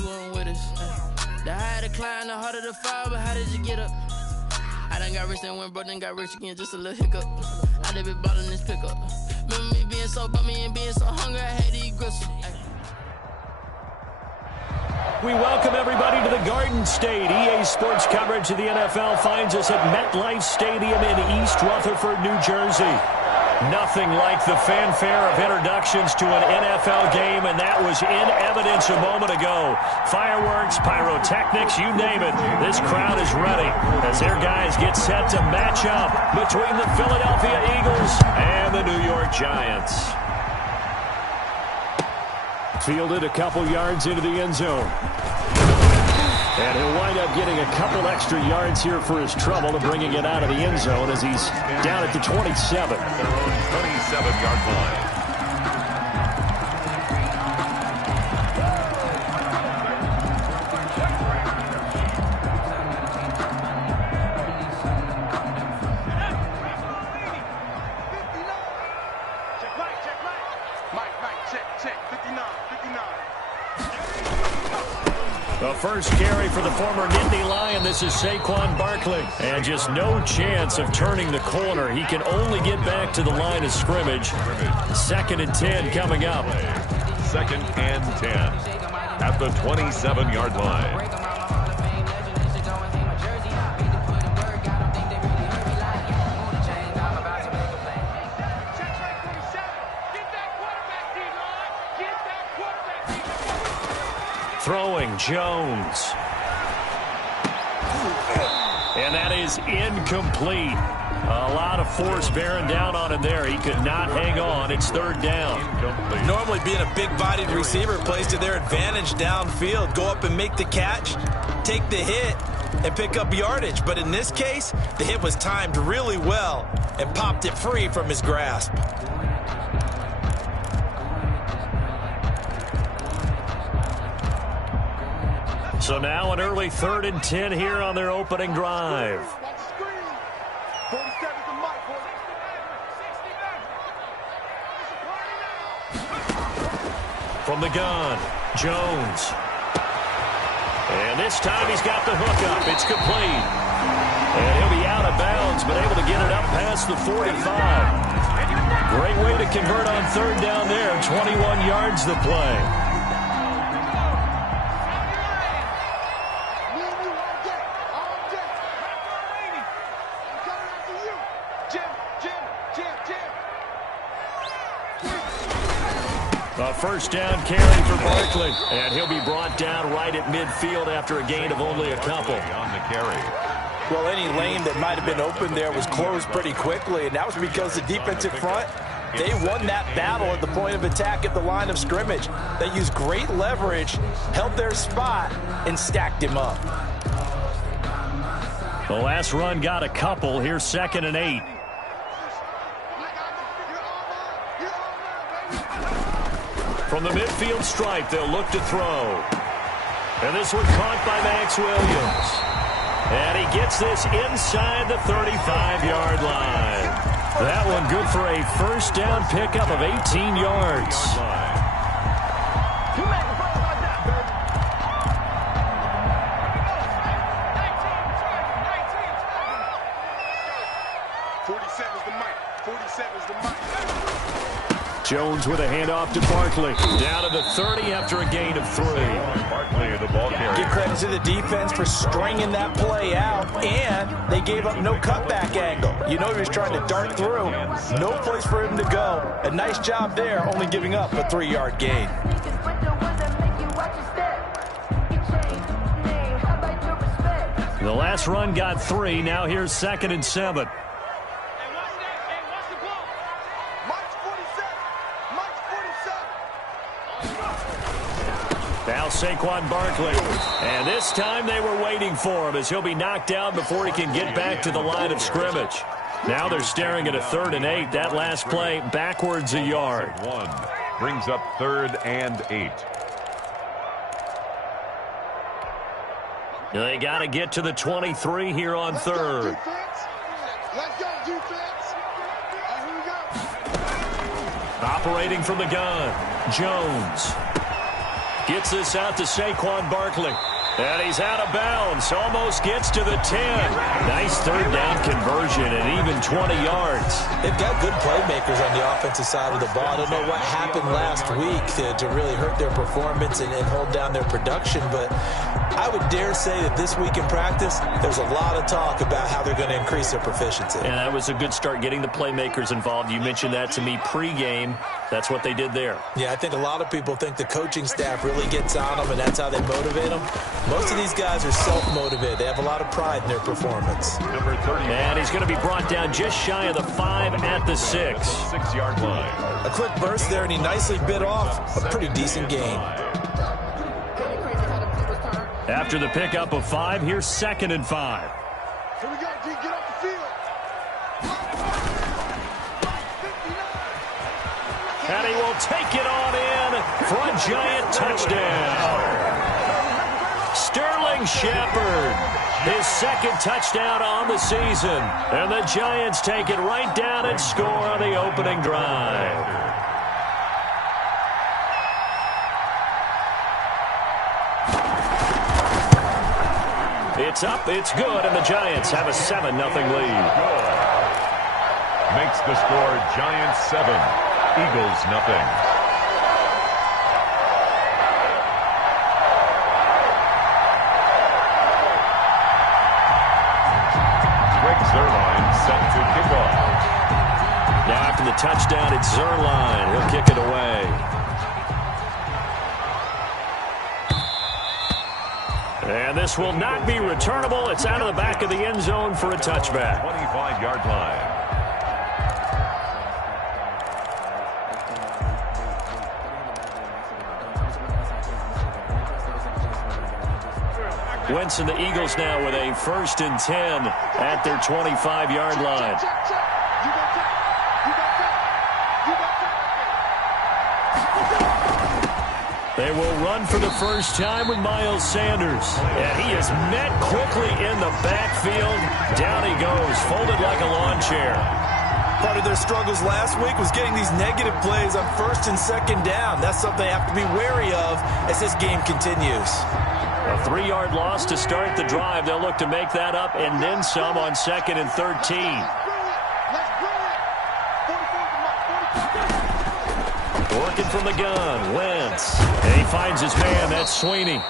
you weren't with us. The higher the climb, the harder the fall, but how did you get up? I done got rich and went broke, then got rich again, just a little hiccup. I done been bought in this pickup. Remember me being so bummy and being so hungry, I had to eat gristle. We welcome everybody to the Garden State. EA Sports coverage of the NFL finds us at MetLife Stadium in East Rutherford, New Jersey. Nothing like the fanfare of introductions to an NFL game, and that was in evidence a moment ago. Fireworks, pyrotechnics, you name it. This crowd is ready as their guys get set to match up between the Philadelphia Eagles and the New York Giants. Fielded a couple yards into the end zone. And he'll wind up getting a couple extra yards here for his trouble to bringing it out of the end zone as he's down at the 27. 27-yard line. The first carry for the former Nittany Lion. This is Saquon Barkley. And just no chance of turning the corner. He can only get back to the line of scrimmage. 2nd and 10 coming up. 2nd and 10 at the 27-yard line. Throwing Jones. And that is incomplete. A lot of force bearing down on him there. He could not hang on. It's 3rd down. Incomplete. Normally being a big-bodied receiver plays to their advantage downfield. Go up and make the catch, take the hit, and pick up yardage. But in this case, the hit was timed really well and popped it free from his grasp. So now an early 3rd and 10 here on their opening drive. From the gun, Jones. And this time he's got the hook up. It's complete. And he'll be out of bounds, but able to get it up past the 45. Great way to convert on 3rd down there. 21 yards the play. A first down carry for Barkley. And he'll be brought down right at midfield after a gain of only a couple. On the carry. Well, any lane that might have been open there was closed pretty quickly, and that was because the defensive front, they won that battle at the point of attack at the line of scrimmage. They used great leverage, held their spot, and stacked him up. The last run got a couple. Here's 2nd and 8. From the midfield stripe, they'll look to throw. And this one caught by Max Williams. And he gets this inside the 35-yard line. That one good for a first down pickup of 18 yards. Jones with a handoff to Barkley. Down to the 30 after a gain of 3. Barkley, the ball carrier. Give credit to the defense for stringing that play out, and they gave up no cutback angle. You know he was trying to dart through. No place for him to go. A nice job there, only giving up a 3-yard gain. The last run got 3. Now here's 2nd and 7. Now Saquon Barkley. And this time they were waiting for him as he'll be knocked down before he can get back to the line of scrimmage. Now they're staring at a 3rd and 8. That last play backwards a yard. One brings up 3rd and 8. They got to get to the 23 here on 3rd. Let's go, defense. Here we go. Operating from the gun, Jones. Gets this out to Saquon Barkley. And he's out of bounds. Almost gets to the 10. Nice third down conversion and even 20 yards. They've got good playmakers on the offensive side of the ball. I don't know what happened last week to really hurt their performance and hold down their production, but I would dare say that this week in practice, there's a lot of talk about how they're going to increase their proficiency. And that was a good start getting the playmakers involved. You mentioned that to me pregame. That's what they did there. Yeah, I think a lot of people think the coaching staff really gets on them, and that's how they motivate them. Most of these guys are self-motivated. They have a lot of pride in their performance. Number 30. And he's going to be brought down just shy of the 5 at the 6. 6-yard line. A quick burst there, and he nicely bit off a pretty decent gain. After the pickup of 5, here's 2nd and 5. Here we go, G. Get off the field. And he will take it on in for a Giant touchdown. Sterling Shepard, his 2nd touchdown on the season. And the Giants take it right down and score on the opening drive. It's up, it's good, and the Giants have a 7-0 lead. Makes the score Giants 7, Eagles nothing. Zerline set to kick off. Now after the touchdown, it's Zerline. He'll kick it away. And this will not be returnable. It's out of the back of the end zone for a touchback. 25-yard line. Wentz and the Eagles now with a 1st and 10 at their 25-yard line. They will run for the first time with Miles Sanders. And he is met quickly in the backfield. Down he goes, folded like a lawn chair. Part of their struggles last week was getting these negative plays on 1st and 2nd down. That's something they have to be wary of as this game continues. A 3-yard loss to start the drive. They'll look to make that up and then some on 2nd and 13. Working from the gun, Wentz. And he finds his man, that's Sweeney.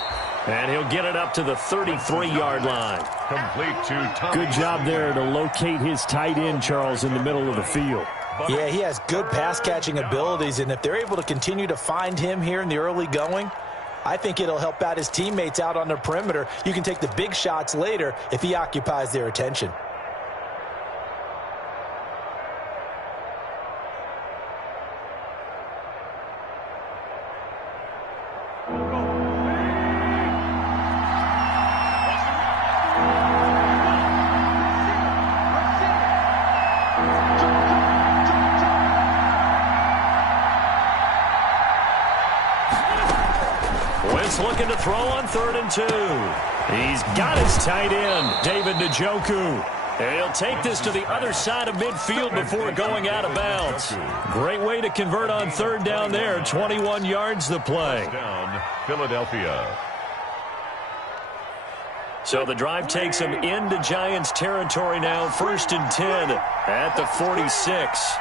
And he'll get it up to the 33-yard line. Complete to Tommy. Good job there to locate his tight end, Charles, in the middle of the field. Yeah, he has good pass-catching abilities, and if they're able to continue to find him here in the early going, I think it'll help out his teammates out on the perimeter. You can take the big shots later if he occupies their attention. Looking to throw on 3rd and 2. He's got his tight end, David Njoku. And he'll take this to the other side of midfield before going out of bounds. Great way to convert on 3rd down there. 21 yards the play. Down, Philadelphia. So the drive takes him into Giants territory now. 1st and 10 at the 46.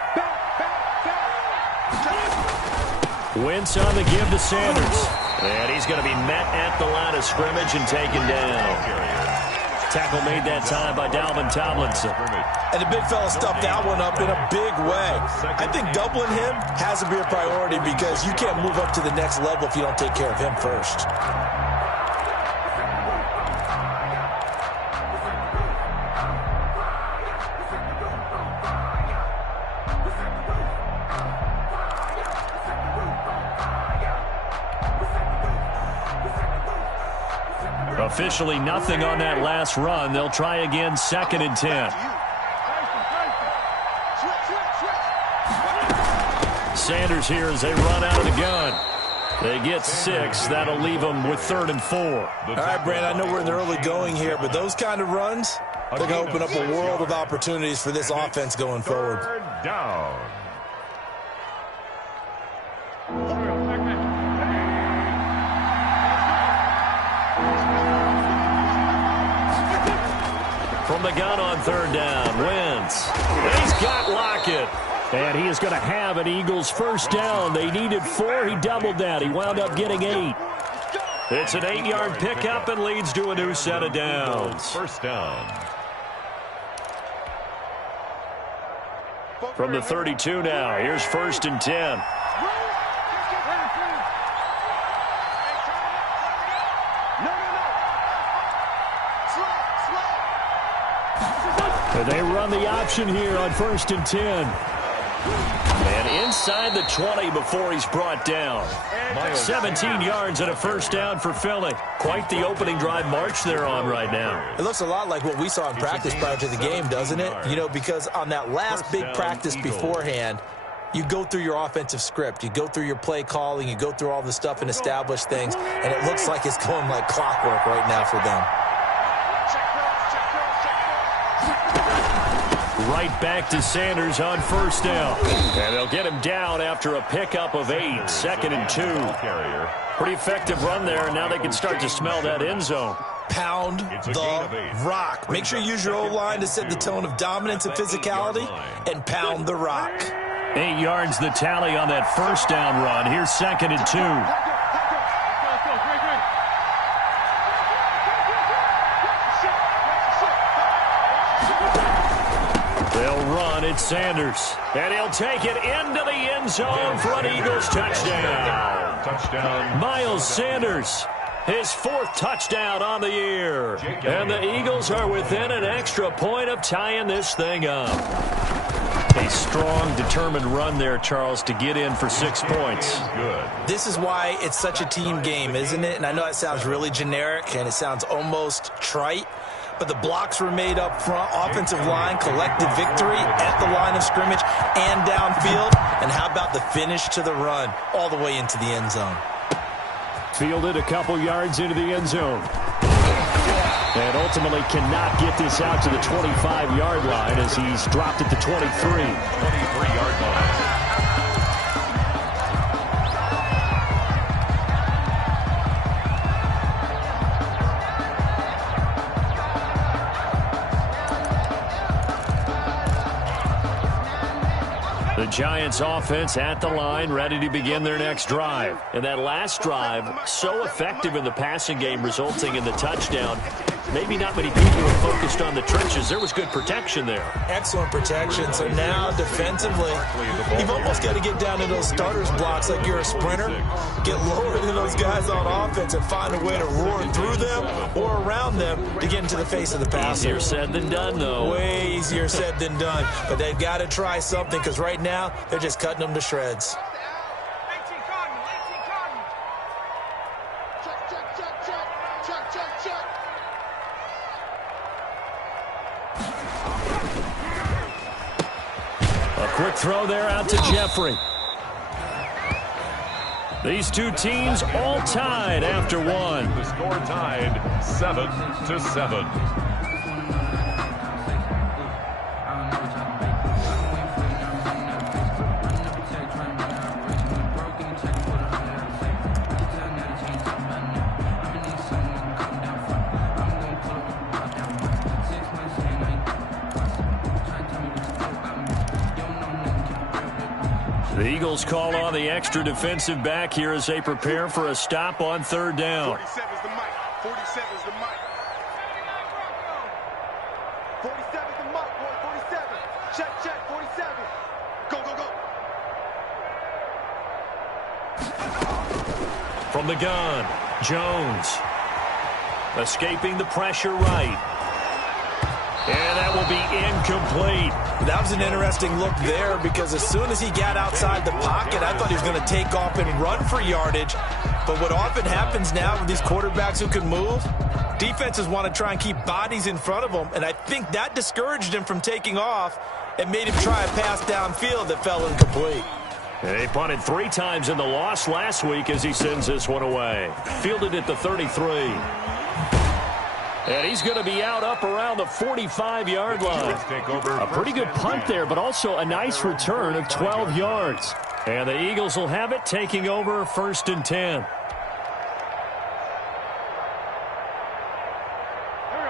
Wentz on the give to Sanders. And he's going to be met at the line of scrimmage and taken down. Tackle made that time by Dalvin Tomlinson. And the big fella stuffed that one up in a big way. I think doubling him has to be a priority because you can't move up to the next level if you don't take care of him first. Officially nothing on that last run. They'll try again, 2nd and 10. Sanders here as they run out of the gun. They get 6. That'll leave them with 3rd and 4. All right, Brand, I know we're in the early going here, but those kind of runs, they're going to open up a world of opportunities for this offense going forward. 3rd down. From the gun on third down, Wentz. He's got Lockett. And he is going to have an Eagles first down. They needed 4. He doubled that. He wound up getting 8. It's an 8-yard pickup and leads to a new set of downs. First down. From the 32 now, here's 1st and 10. And they run the option here on 1st and 10. And inside the 20 before he's brought down. 17 yards and a first down for Philly. Quite the opening drive march they're on right now. It looks a lot like what we saw in practice prior to the game, doesn't it? You know, because on that last big practice beforehand, you go through your offensive script. You go through your play calling. You go through all the stuff and establish things. And it looks like it's going like clockwork right now for them. Right back to Sanders on first down. And they'll get him down after a pickup of 8. 2nd and 2. Pretty effective run there, and now they can start to smell that end zone. Pound the rock. Make sure you use your O-line to set the tone of dominance and physicality, and pound the rock. 8 yards the tally on that first down run. Here's 2nd and 2. It's Sanders, and he'll take it into the end zone for an Eagles touchdown. Miles Sanders, his 4th touchdown on the year. And the Eagles are within an extra point of tying this thing up. A strong, determined run there, Charles, to get in for 6 points. Good. This is why it's such a team game, isn't it? And I know it sounds really generic, and it sounds almost trite. But the blocks were made up front. Offensive line, collective victory at the line of scrimmage and downfield. And how about the finish to the run all the way into the end zone? Fielded a couple yards into the end zone. And ultimately cannot get this out to the 25-yard line as he's dropped at the 23. 23-yard line. The Giants offense at the line, ready to begin their next drive. And that last drive, so effective in the passing game, resulting in the touchdown. Maybe not many people were focused on the trenches. There was good protection there. Excellent protection. So now defensively, you've almost got to get down to those starters blocks like you're a sprinter. Get lower than those guys on offense and find a way to roar through them or around them to get into the face of the passer. Easier said than done, though. Way easier said than done. But they've got to try something because right now they're just cutting them to shreds. Quick throw there out to Jeffrey. These two teams all tied after one. The score tied 7-7. The Eagles call on the extra defensive back here as they prepare for a stop on third down. 47 is the mic. 47 is the mic. 47 is the mic, boy. 47. Check, 47. Go, go, go. From the gun, Jones. Escaping the pressure right. And that will be incomplete. That was an interesting look there because as soon as he got outside the pocket, I thought he was going to take off and run for yardage. But what often happens now with these quarterbacks who can move, defenses want to try and keep bodies in front of them. And I think that discouraged him from taking off and made him try a pass downfield that fell incomplete. And they punted 3 times in the loss last week as he sends this one away. Fielded at the 33. And he's going to be out up around the 45-yard line. A pretty good punt there, but also a nice return of 12 yards. And the Eagles will have it, taking over 1st and 10.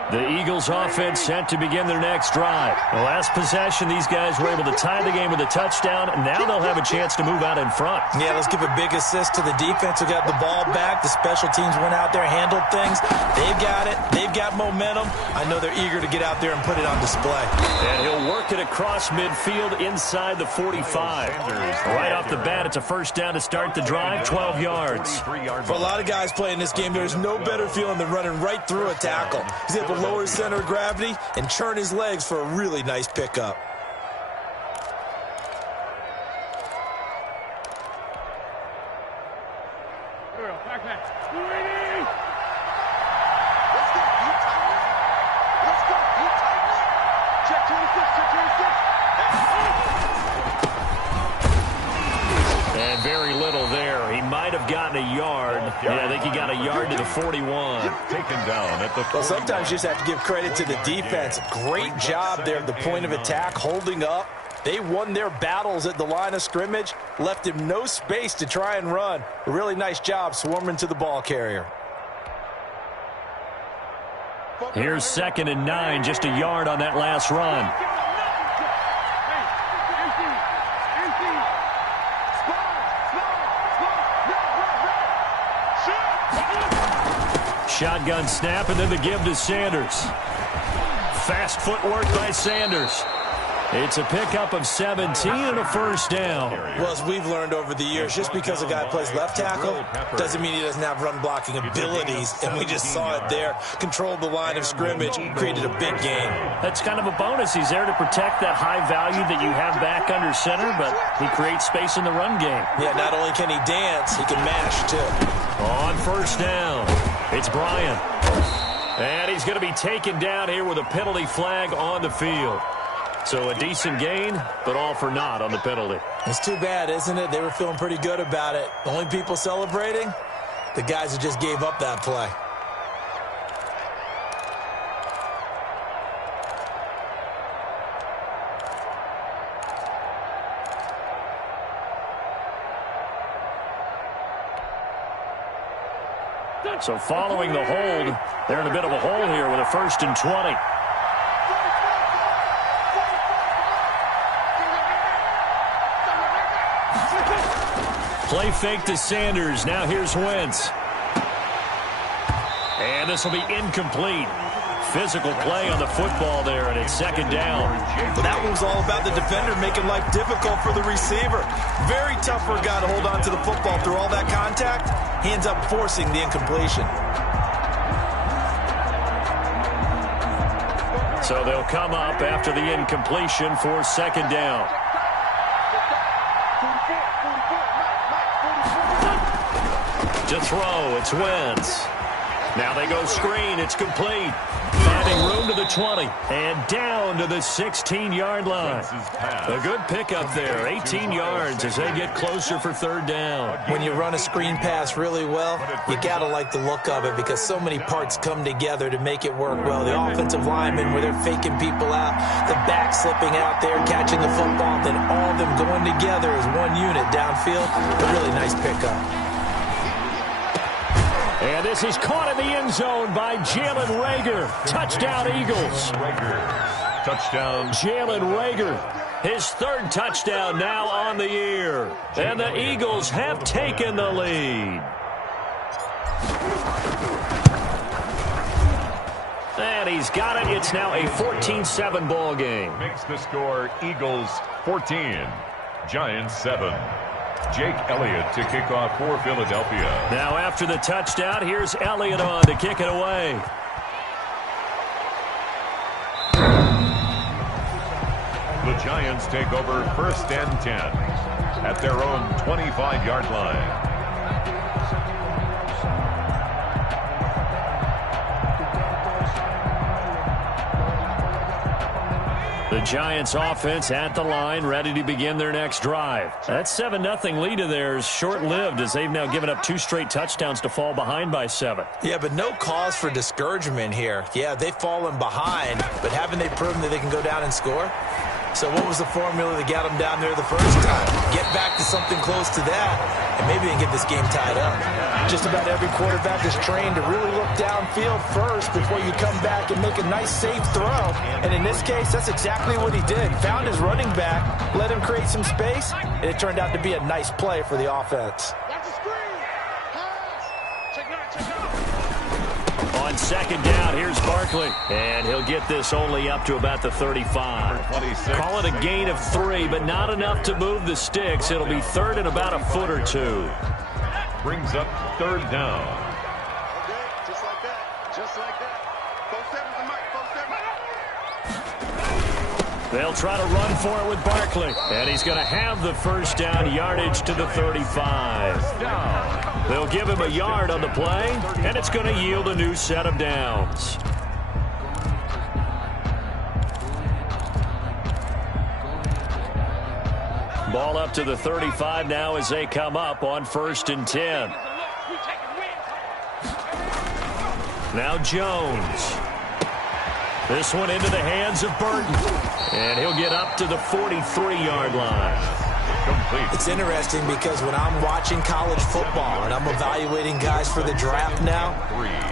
The Eagles offense set to begin their next drive. The last possession, these guys were able to tie the game with a touchdown, and now they'll have a chance to move out in front. Yeah, let's give a big assist to the defense who got the ball back. The special teams went out there, handled things. They've got it. They've got momentum. I know they're eager to get out there and put it on display. And he'll work it across midfield inside the 45. Right off the bat, it's a first down to start the drive, 12 yards. For a lot of guys playing this game, there's no better feeling than running right through a tackle. He's able to lower his center of gravity and churn his legs for a really nice pickup. And very little there. He might have gotten a yard. Yeah, I think he got a yard to the 41. Taken down at the 41. Well, sometimes you just have to give credit to the defense. Great job there at the point of attack, holding up. They won their battles at the line of scrimmage, left him no space to try and run. A really nice job swarming to the ball carrier. Here's 2nd and 9, just a yard on that last run. Shotgun snap, and then the give to Sanders. Fast footwork by Sanders. It's a pickup of 17 and a first down. Well, as we've learned over the years, just because a guy plays left tackle doesn't mean he doesn't have run blocking abilities, and we just saw it there. Controlled the line of scrimmage, created a big gain. That's kind of a bonus. He's there to protect that high value that you have back under center, but he creates space in the run game. Yeah, not only can he dance, he can mash, too. On first down, it's Bryant. And he's going to be taken down here with a penalty flag on the field. So a decent gain, but all for naught on the penalty. It's too bad, isn't it? They were feeling pretty good about it. The only people celebrating, the guys who just gave up that play. So following the hold, they're in a bit of a hole here with a 1st and 20. Play fake to Sanders. Now here's Wentz. And this will be incomplete. Physical play on the football there, and it's 2nd down. Well, that one was all about the defender making life difficult for the receiver. Very tough for a guy to hold on to the football through all that contact. He ends up forcing the incompletion. So they'll come up after the incompletion for 2nd down. To throw, it's Wentz. Now they go screen, it's complete. Finding room to the 20 and down to the 16-yard line. A good pickup there, 18 yards as they get closer for 3rd down. When you run a screen pass really well, you got to like the look of it because so many parts come together to make it work well. The offensive linemen, where they're faking people out, the back slipping out there, catching the football, then all of them going together as one unit downfield. A really nice pickup. And this is caught in the end zone by Jalen Reagor. Touchdown, Eagles. Touchdown. Jalen Reagor, his 3rd touchdown now on the year. And the Eagles have taken the lead. And he's got it. It's now a 14-7 ball game. Makes the score Eagles 14, Giants 7. Jake Elliott to kick off for Philadelphia. Now after the touchdown, here's Elliott on to kick it away. The Giants take over 1st and 10 at their own 25-yard line. The Giants offense at the line, ready to begin their next drive. That 7-0 lead of theirs short-lived as they've now given up 2 straight touchdowns to fall behind by 7. Yeah, but no cause for discouragement here. Yeah, they've fallen behind, but haven't they proven that they can go down and score? So what was the formula that got them down there the first time? Get back to something close to that, and maybe they can get this game tied up. Just about every quarterback is trained to really look downfield first before you come back and make a nice, safe throw. And in this case, that's exactly what he did. Found his running back, let him create some space, and it turned out to be a nice play for the offense. On second down, here's Barkley. And he'll get this only up to about the 35. Call it a gain of 3, but not enough to move the sticks. It'll be third and about a foot or two. Brings up third down. Okay, just like that. Just like that. 4-7's the mic. 4-7. They'll try to run for it with Barkley. And he's going to have the first down, yardage to the 35. They'll give him a yard on the play, and it's going to yield a new set of downs. Ball up to the 35 now as they come up on 1st and 10. Now Jones. This one into the hands of Burton. And he'll get up to the 43-yard line. Complete. It's interesting because when I'm watching college football and I'm evaluating guys for the draft now,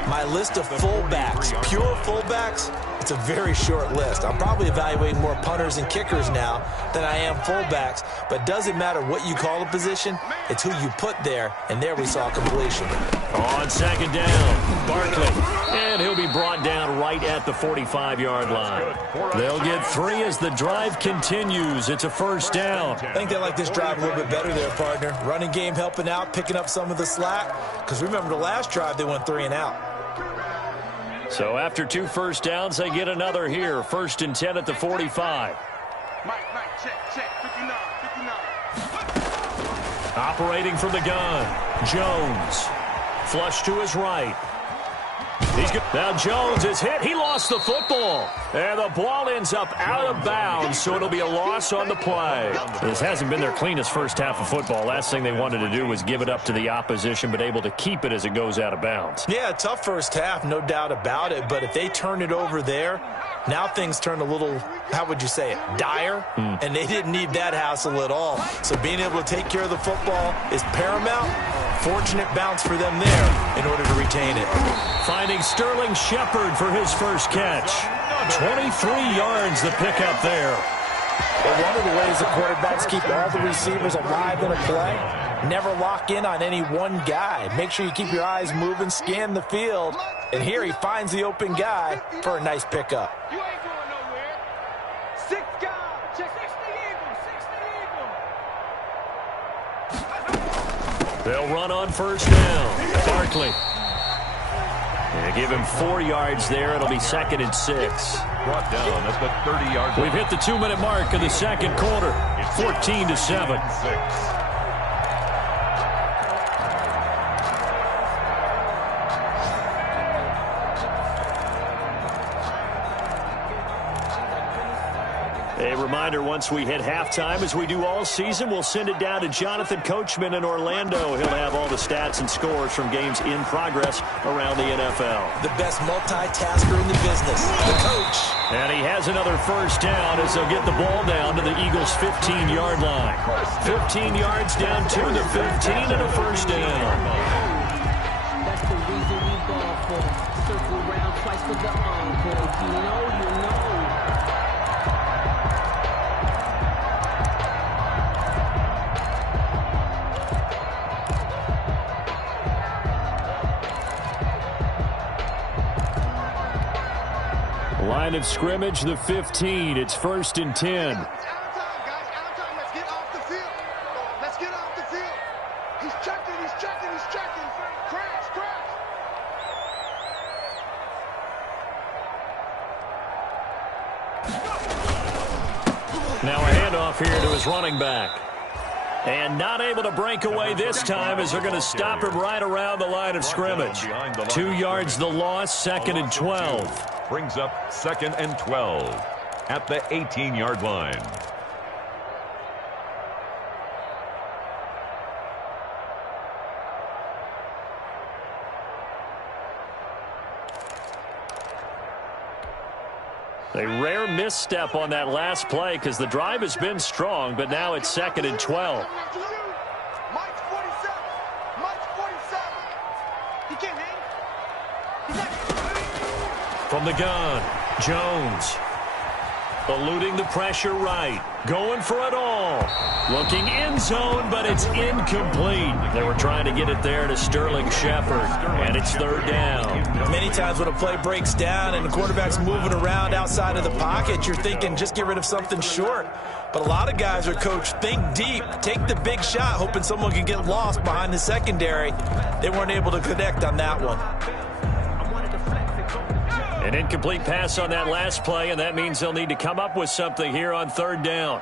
my list of fullbacks, pure fullbacks, it's a very short list. I'm probably evaluating more punters and kickers now than I am fullbacks, but it doesn't matter what you call a position, it's who you put there, and there we saw completion. On second down, Barkley, and he'll be brought down right at the 45-yard line. They'll get 3 as the drive continues. It's a first down. I think they like this drive a little bit better there, partner. Running game helping out, picking up some of the slack, because remember the last drive they went 3 and out. So after 2 first downs, they get another here. 1st and 10 at the 45. Mike, check. 59. Operating from the gun, Jones. Flush to his right. He's good. Now Jones is hit. He lost the football. And the ball ends up out of bounds, so it'll be a loss on the play. This hasn't been their cleanest first half of football. Last thing they wanted to do was give it up to the opposition, but able to keep it as it goes out of bounds. Yeah, tough first half, no doubt about it. But if they turn it over there, now things turn a little, how would you say it, dire? And they didn't need that hassle at all. So being able to take care of the football is paramount. Fortunate bounce for them there in order to retain it. Finding Sterling Shepard for his first catch. 23 yards the pickup there. Well, one of the ways the quarterbacks keep all the receivers alive in a play, never lock in on any one guy. Make sure you keep your eyes moving, scan the field. And here he finds the open guy for a nice pickup. You ain't going nowhere. 6 guys. Check 60 Eagles. They'll run on first down. Barkley. They give him 4 yards there. It'll be 2nd and 6. Brought down at the 30-yard line. We've hit the 2-minute mark of the second quarter. 14-7. 6. A reminder, once we hit halftime, as we do all season, we'll send it down to Jonathan Coachman in Orlando. He'll have all the stats and scores from games in progress around the NFL. The best multitasker in the business, the coach. And he has another first down as they'll get the ball down to the Eagles' 15-yard line. 15 yards down to the 15 and a first down. That's the reason we ball for. Circle around twice for the encore. If you know, you know. Line of scrimmage, the 15. It's 1st and 10. It's out of time, guys. Out of time. Let's get off the field. Let's get off the field. He's checking. Crash. Now a handoff here to his running back. And not able to break away this time as they're going to stop him right around the line of scrimmage. 2 yards the loss, 2nd and 12. Brings up 2nd and 12 at the 18-yard line. A rare misstep on that last play because the drive has been strong, but now it's 2nd and 12. Mike's 47. Mike's 47. He can't hang. He's not. From the gun, Jones. Eluding the pressure right. Going for it all. Looking end zone, but it's incomplete. They were trying to get it there to Sterling Shepard, and it's 3rd down. Many times when a play breaks down and the quarterback's moving around outside of the pocket, you're thinking just get rid of something short. But a lot of guys are coached, think deep, take the big shot, hoping someone can get lost behind the secondary. They weren't able to connect on that one. An incomplete pass on that last play, and that means they'll need to come up with something here on 3rd down.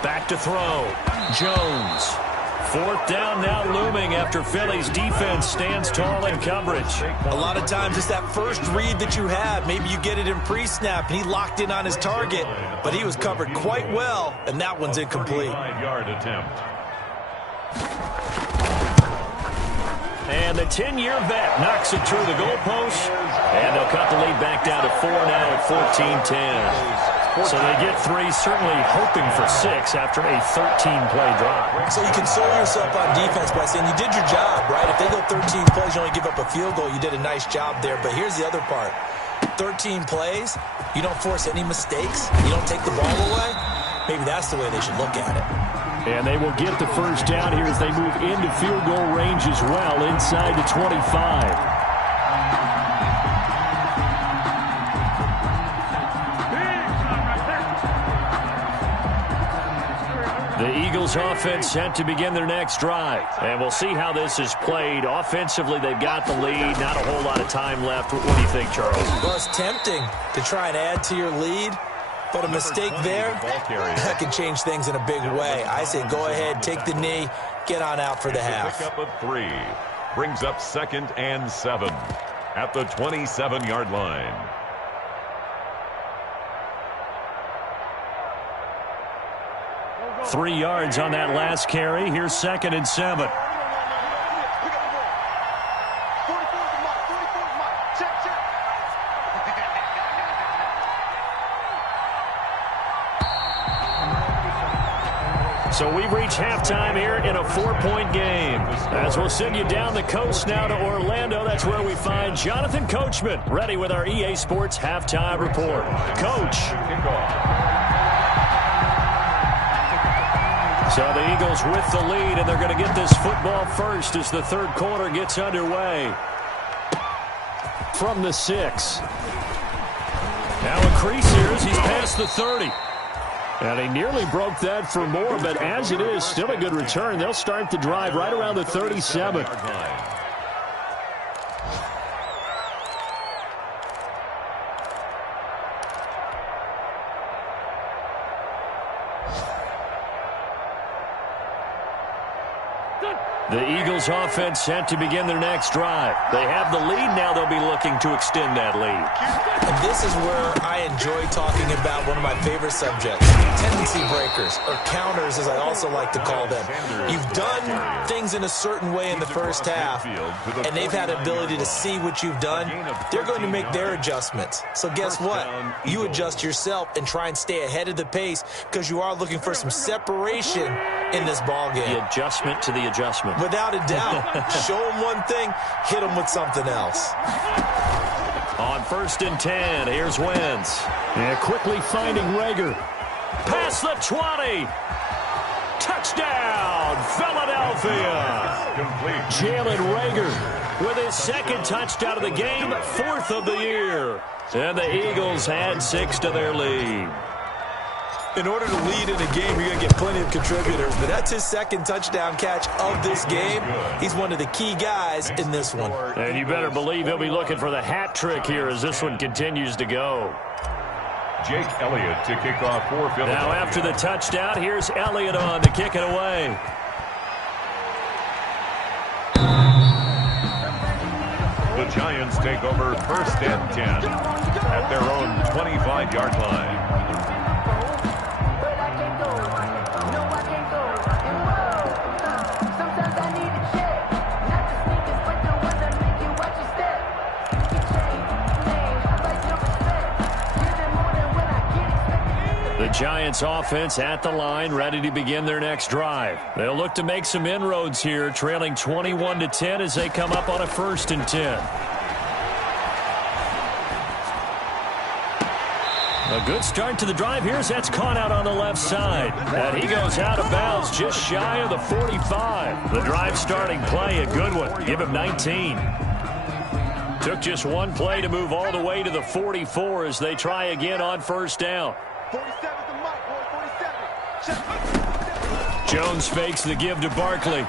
Back to throw. Jones. 4th down now looming after Philly's defense stands tall in coverage. A lot of times it's that first read that you have. Maybe you get it in pre-snap. He locked in on his target, but he was covered quite well, and that one's incomplete. 5-yard attempt. And the 10-year vet knocks it through the goalpost, and they'll cut the lead back down to 4 now at 14-10. So they get 3, certainly hoping for 6 after a 13-play drive. So you console yourself on defense by saying you did your job, right? If they go 13 plays, you only give up a field goal, you did a nice job there. But here's the other part. 13 plays, you don't force any mistakes, you don't take the ball away. Maybe that's the way they should look at it. And they will get the first down here as they move into field goal range as well, inside the 25. The Eagles offense set to begin their next drive. And we'll see how this is played. Offensively, they've got the lead. Not a whole lot of time left. What do you think, Charles? Well, it's tempting to try and add to your lead. But a mistake there, that can change things in a big way. I say go ahead, take the knee, get on out for the half. Pick up of 3. Brings up 2nd and 7 at the 27-yard line. Three yards on that last carry. Here's 2nd and 7. So we've reached halftime here in a 4-point game. As we'll send you down the coast now to Orlando, that's where we find Jonathan Coachman, ready with our EA Sports Halftime Report. Coach. So the Eagles with the lead, and they're going to get this football first as the 3rd quarter gets underway. From the 6. Now a crease here as he's past the 30. And he nearly broke that for more, but as it is, still a good return. They'll start the drive right around the 37. The Eagles offense set to begin their next drive. They have the lead now. They'll be looking to extend that lead. And this is where I enjoy talking about one of my favorite subjects, tendency breakers, or counters as I also like to call them. You've done things in a certain way in the first half, and they've had an ability to see what you've done. They're going to make their adjustments. So guess what? You adjust yourself and try and stay ahead of the pace because you are looking for some separation in this ball game. The adjustment to the adjustment. Without a doubt. Show them one thing, hit them with something else. On 1st and 10, here's Wentz. And quickly finding Rager. Past the 20. Touchdown, Philadelphia. Jalen Rager with his 2nd touchdown of the game, 4th of the year. And the Eagles add 6 to their lead. In order to lead in a game, you're going to get plenty of contributors, but that's his 2nd touchdown catch of this game. He's one of the key guys in this one. And you better believe he'll be looking for the hat trick here as this one continues to go. Jake Elliott to kick off for Philadelphia. Now after the touchdown, here's Elliott on to kick it away. The Giants take over 1st and 10 at their own 25-yard line. Giants offense at the line, ready to begin their next drive. They'll look to make some inroads here, trailing 21-10 as they come up on a 1st and 10. A good start to the drive. That's caught out on the left side. And he goes out of bounds just shy of the 45. The drive starting play, a good one. Give him 19. Took just one play to move all the way to the 44 as they try again on 1st down. 47 the mic, boy, 47. Jones fakes the give to Barkley.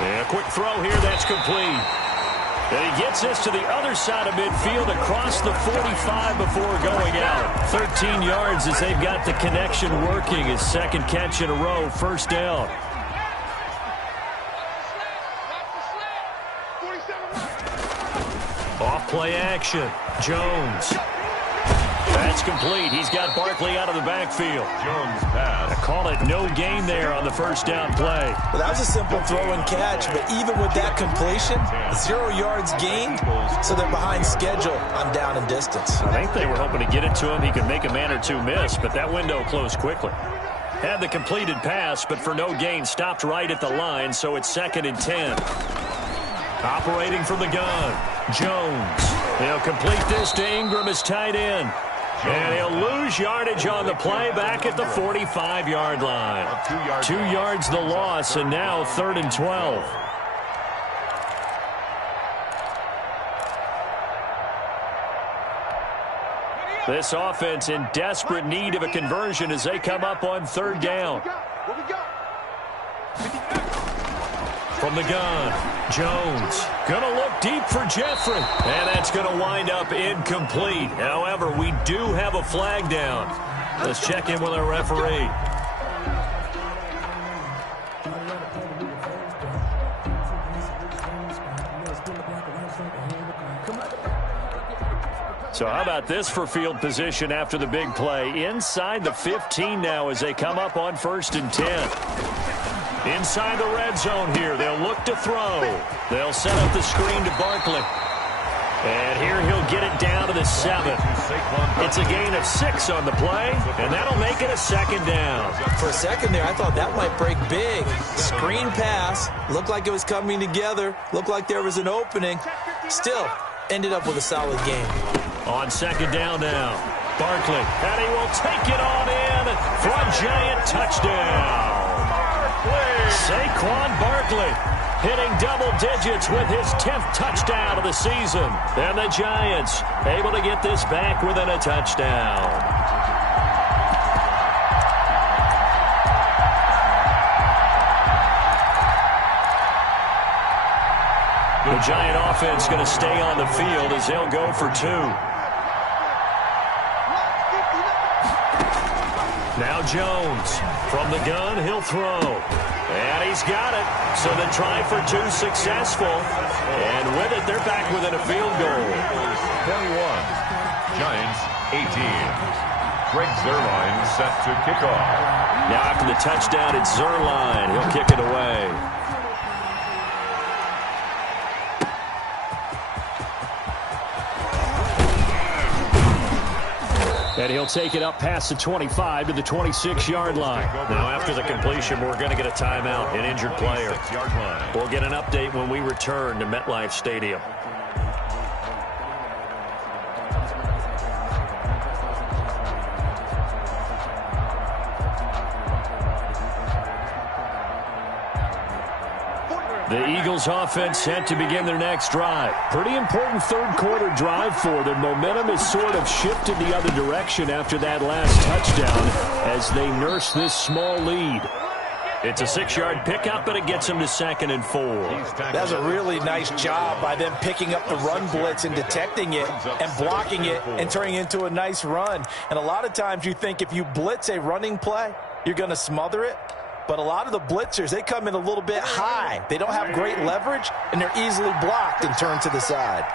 And a quick throw here, that's complete. And he gets this to the other side of midfield across the 45 before going out. 13 yards as they've got the connection working. His 2nd catch in a row, 1st down. Off play action. Jones. That's complete. He's got Barkley out of the backfield. Jones pass. I call it no gain there on the 1st down play. Well, that was a simple throw and catch, but even with that completion, 0 yards gained, so they're behind schedule on down and distance. I think they were hoping to get it to him. He could make a man or two miss, but that window closed quickly. Had the completed pass, but for no gain, stopped right at the line, so it's 2nd and 10. Operating from the gun, Jones. He'll complete this to Ingram as tight end. And he'll lose yardage on the play back at the 45-yard line. 2 yards the loss, and now 3rd and 12. This offense in desperate need of a conversion as they come up on 3rd down. What we got? From the gun, Jones gonna look deep for Jeffrey, and that's gonna wind up incomplete. However, we do have a flag down. Let's check in with our referee. So how about this for field position after the big play? Inside the 15 now as they come up on 1st and 10. Inside the red zone here. They'll look to throw. They'll set up the screen to Barkley. And here he'll get it down to the 7. It's a gain of 6 on the play, and that'll make it a 2nd down. For a second there, I thought that might break big. Screen pass. Looked like it was coming together. Looked like there was an opening. Still, ended up with a solid game. On 2nd down now, Barkley. And he will take it on in for a giant touchdown. Saquon Barkley hitting double digits with his 10th touchdown of the season. And the Giants able to get this back within a touchdown. The Giant offense going to stay on the field as they'll go for 2. Now Jones from the gun, he'll throw. And he's got it. So the try for 2 successful. And with it, they're back within a field goal. 21. Giants 18. Greg Zuerlein set to kick off. Now after the touchdown, it's Zuerlein. He'll kick it away. And he'll take it up past the 25 to the 26-yard line. Now, after the completion, we're going to get a timeout, an injured player. We'll get an update when we return to MetLife Stadium. The Eagles offense set to begin their next drive. Pretty important 3rd quarter drive for them. Momentum has sort of shifted the other direction after that last touchdown as they nurse this small lead. It's a 6-yard pickup, but it gets them to 2nd and 4. That's a really nice job by them picking up the run blitz and detecting it and blocking it and turning it into a nice run. And a lot of times you think if you blitz a running play, you're going to smother it. But a lot of the blitzers, they come in a little bit high. They don't have great leverage, and they're easily blocked and turned to the side.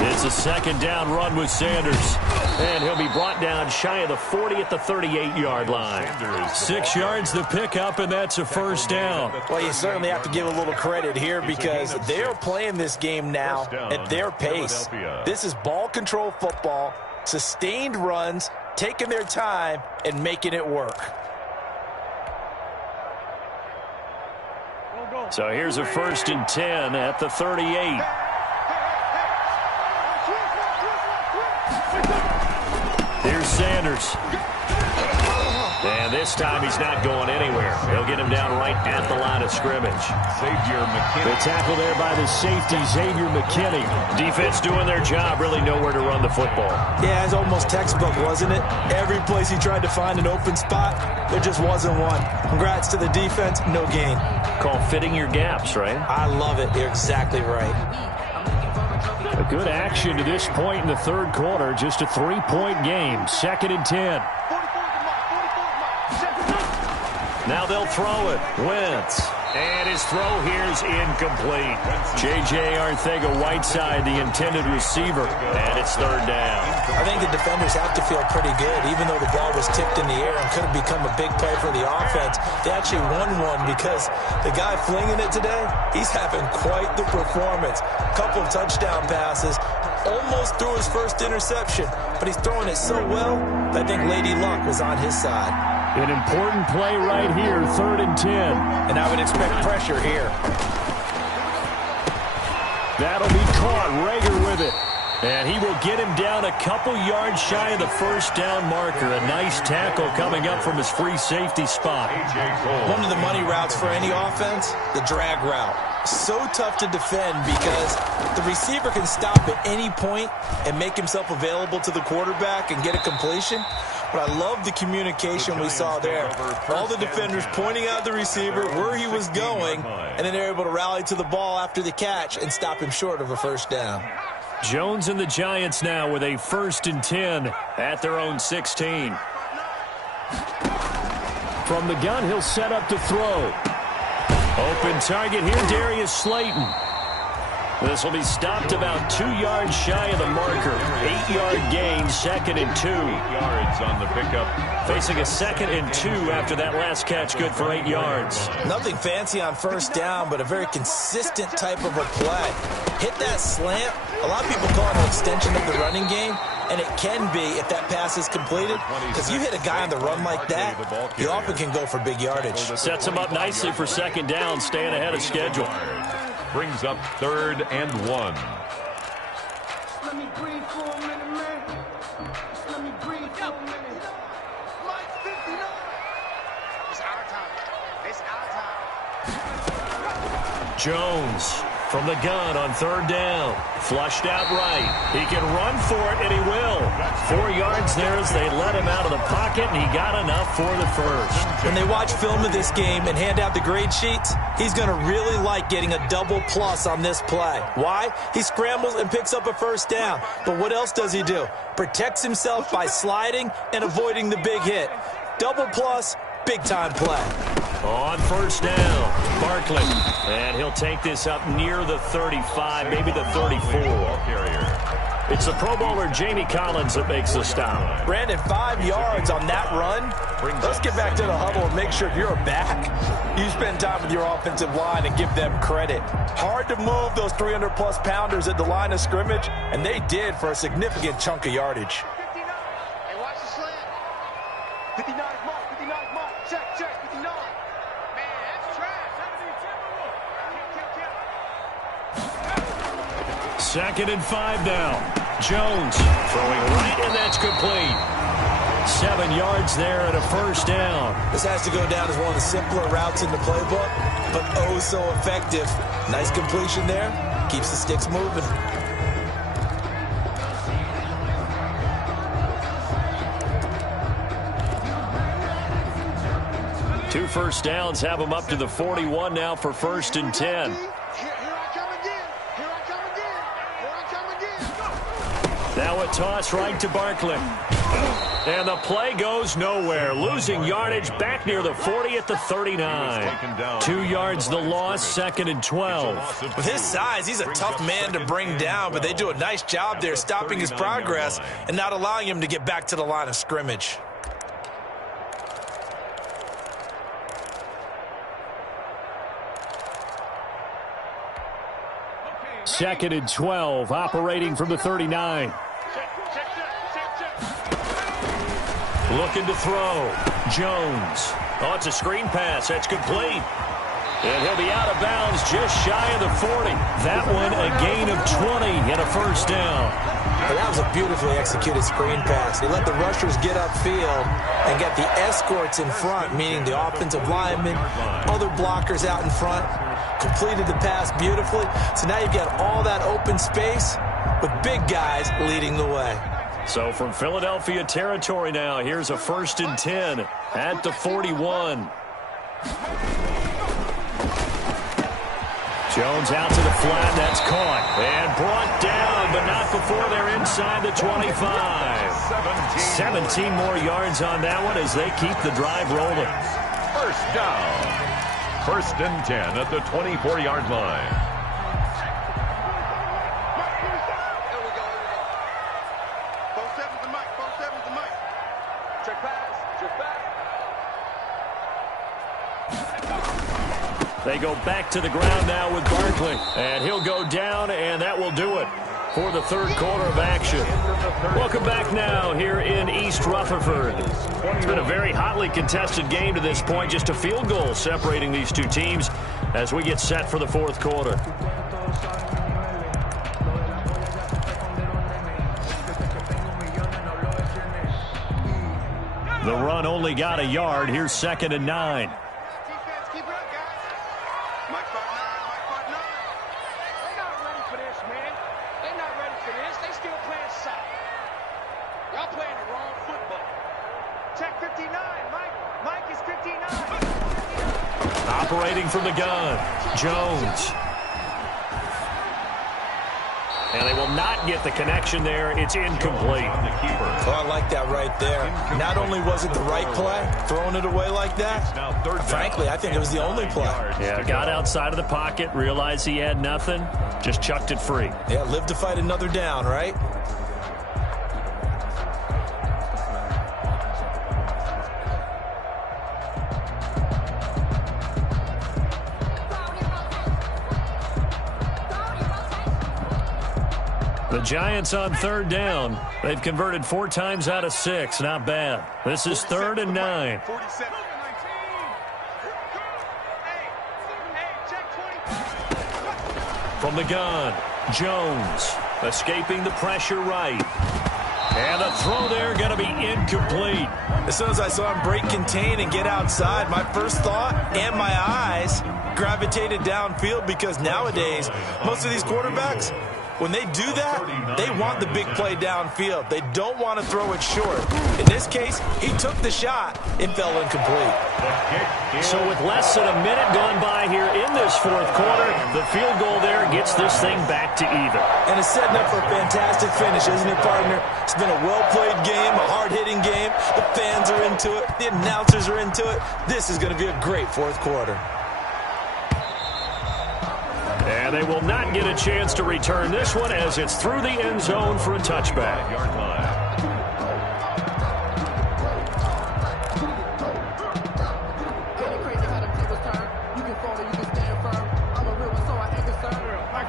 It's a second down run with Sanders. And he'll be brought down shy of the 40 at the 38-yard line. 6 yards the pickup, and that's a first down. Well, you certainly have to give a little credit here because they're playing this game now at their pace. This is ball control football, sustained runs, taking their time, and making it work. So here's a 1st and 10 at the 38. Here's Sanders. And this time he's not going anywhere. He'll get him down right at the line of scrimmage. The tackle there by the safety, Xavier McKinney. Defense doing their job, really nowhere to run the football. Yeah, it's almost textbook, wasn't it? Every place he tried to find an open spot, there just wasn't one. Congrats to the defense, no gain. Call fitting your gaps, right? I love it. You're exactly right. A good action to this point in the third quarter. Just a 3-point game. 2nd and 10. Now they'll throw it. Wentz. And his throw here is incomplete. J.J. Arcega-Whiteside, the intended receiver. And it's 3rd down. I think the defenders have to feel pretty good. Even though the ball was tipped in the air and could have become a big play for the offense, they actually won one because the guy flinging it today, he's having quite the performance. A couple of touchdown passes, almost threw his first interception, but he's throwing it so well that I think Lady Luck was on his side. An important play right here, 3rd and 10. And I would expect pressure here. That'll be caught. Rager with it. And he will get him down a couple yards shy of the 1st down marker. A nice tackle coming up from his free safety spot. One of the money routes for any offense, the drag route. So tough to defend because the receiver can stop at any point and make himself available to the quarterback and get a completion. But I love the communication we saw there. All the defenders pointing out the receiver, where he was going, and then they're able to rally to the ball after the catch and stop him short of a 1st down. Jones and the Giants now with a 1st and 10 at their own 16. From the gun, he'll set up to throw. Open target here, Darius Slayton. This will be stopped about 2 yards shy of the marker. 8-yard gain, 2nd and 2. 8 yards on the pickup. Facing a 2nd and 2 after that last catch, good for 8 yards. Nothing fancy on 1st down, but a very consistent type of a play. Hit that slant. A lot of people call it an extension of the running game, and it can be if that pass is completed, because you hit a guy on the run like that, he often can go for big yardage. Sets him up nicely for 2nd down, staying ahead of schedule. Brings up 3rd and 1. Let me breathe for a minute, man. Let me breathe for a minute. Mike 59. It's our time. It's our time. Jones from the gun on 3rd down. Flushed out right. He can run for it, and he will. 4 yards there as they let him out of the pocket, and he got enough for the 1st. When they watch film of this game and hand out the grade sheets, he's going to really like getting a double plus on this play. Why? He scrambles and picks up a 1st down. But what else does he do? Protects himself by sliding and avoiding the big hit. Double plus, big-time play. On 1st down, Barkley. And he'll take this up near the 35, maybe the 34. It's the Pro Bowler Jamie Collins that makes the stop. Brandon, 5 yards on that run. Let's get back to the huddle and make sure you're back. You spend time with your offensive line and give them credit. Hard to move those 300-plus pounders at the line of scrimmage, and they did for a significant chunk of yardage. 59. Hey, watch the slant. 59 mark. 59 mark. Check. 59. Man, that's trash. Second and 5 now. Jones throwing right, and that's complete. 7 yards there and a 1st down. This has to go down as one of the simpler routes in the playbook, but oh so effective. Nice completion there. Keeps the sticks moving. Two 1st downs have him up to the 41 now for 1st and 10. Now a toss right to Barkley. And the play goes nowhere. Losing yardage back near the 40 at the 39. 2 yards the loss, 2nd and 12. With his size, he's a tough man to bring down, but they do a nice job there stopping his progress and not allowing him to get back to the line of scrimmage. Second and 12, operating from the 39. Looking to throw. Jones. Oh, it's a screen pass. That's complete. And he'll be out of bounds just shy of the 40. That one a gain of 20 and a first down. Well, that was a beautifully executed screen pass. He let the rushers get upfield and get the escorts in front, meaning the offensive linemen, other blockers out in front. Completed the pass beautifully. So now you've got all that open space with big guys leading the way. So from Philadelphia territory now, here's a 1st and 10 at the 41. Jones out to the flat. That's caught and brought down, but not before they're inside the 25. 17 more yards on that one as they keep the drive rolling. First down. 1st and 10 at the 24-yard line. They go back to the ground now with Barkley. And he'll go down, and that will do it for the 3rd quarter of action. Welcome back now here in East Rutherford. It's been a very hotly contested game to this point. Just a field goal separating these two teams as we get set for the 4th quarter. The run only got a yard. Here's 2nd and 9. Operating from the gun, Jones. And they will not get the connection there. It's incomplete. Oh, I like that right there. Not only was it the right play, throwing it away like that, frankly, I think it was the only play. Yeah, got outside of the pocket, realized he had nothing, just chucked it free. Yeah, live to fight another down, right? The Giants on 3rd down. They've converted 4 times out of 6. Not bad. This is 3rd and 9. From the gun, Jones escaping the pressure right. And the throw there going to be incomplete. As soon as I saw him break contain and get outside, my first thought and my eyes gravitated downfield because nowadays, most of these quarterbacks, when they do that, they want the big play downfield. They don't want to throw it short. In this case, he took the shot. It fell incomplete. So with less than a minute gone by here in this 4th quarter, the field goal there gets this thing back to even. And it's setting up for a fantastic finish, isn't it, partner? It's been a well-played game, a hard-hitting game. The fans are into it. The announcers are into it. This is going to be a great 4th quarter. And they will not get a chance to return this one as it's through the end zone for a touchback.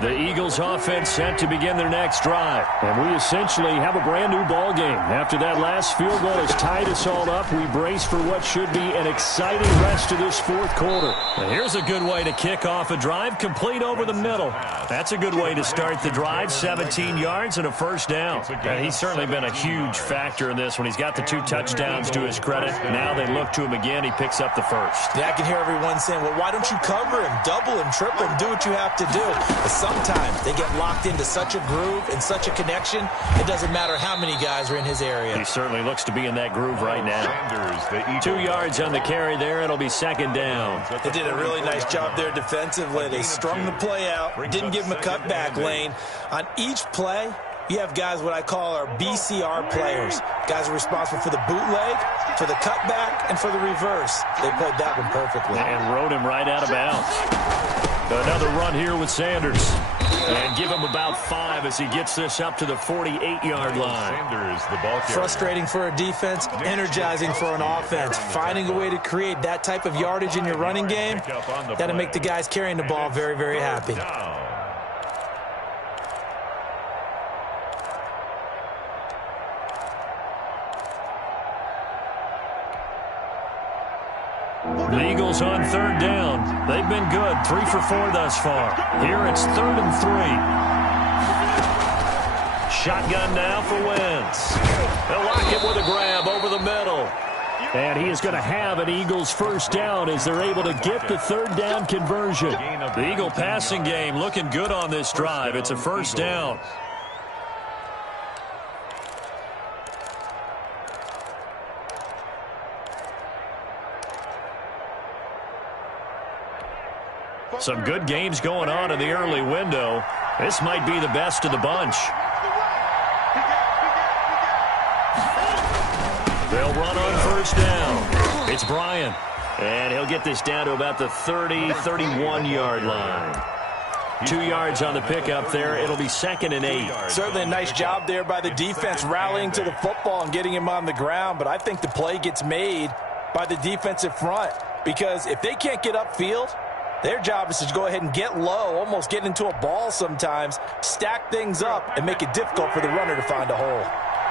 The Eagles offense set to begin their next drive. And we essentially have a brand new ball game. After that last field goal has tied us all up, we brace for what should be an exciting rest of this 4th quarter. And here's a good way to kick off a drive, complete over the middle. That's a good way to start the drive, 17 yards and a first down. And he's certainly been a huge factor in this when he's got the 2 touchdowns to his credit. Now they look to him again. He picks up the first. Yeah, I can hear everyone saying, well, why don't you cover him, double him, triple him, do what you have to do. But sometimes they get locked into such a groove and such a connection, it doesn't matter how many guys are in his area. He certainly looks to be in that groove right now. 2 yards on the carry there. It'll be 2nd down. They did a really nice job there defensively. They strung the play out, didn't give him a cutback lane. On each play, you have guys what I call our BCR players. Guys are responsible for the bootleg, for the cutback, and for the reverse. They played that one perfectly. And rode him right out of bounds. Another run here with Sanders. And give him about 5 as he gets this up to the 48-yard line. Sanders, the ball carrier. Frustrating for a defense, energizing for an offense. Finding a way to create that type of yardage in your running game, that'll make the guys carrying the ball very, very happy. The Eagles on third down. They've been good, 3 for 4 thus far. Here it's 3rd and 3. Shotgun now for Wentz. They'll lock it with a grab over the middle. And he is going to have an Eagles first down as they're able to get the 3rd down conversion. The Eagle passing game looking good on this drive. It's a first down. Some good games going on in the early window. This might be the best of the bunch. They'll run on first down. It's Bryant. And he'll get this down to about the 30, 31-yard line. 2 yards on the pickup there. It'll be 2nd and 8. Certainly a nice job there by the defense rallying to the football and getting him on the ground. But I think the play gets made by the defensive front. Because if they can't get upfield, their job is to go ahead and get low, almost get into a ball sometimes, stack things up, and make it difficult for the runner to find a hole.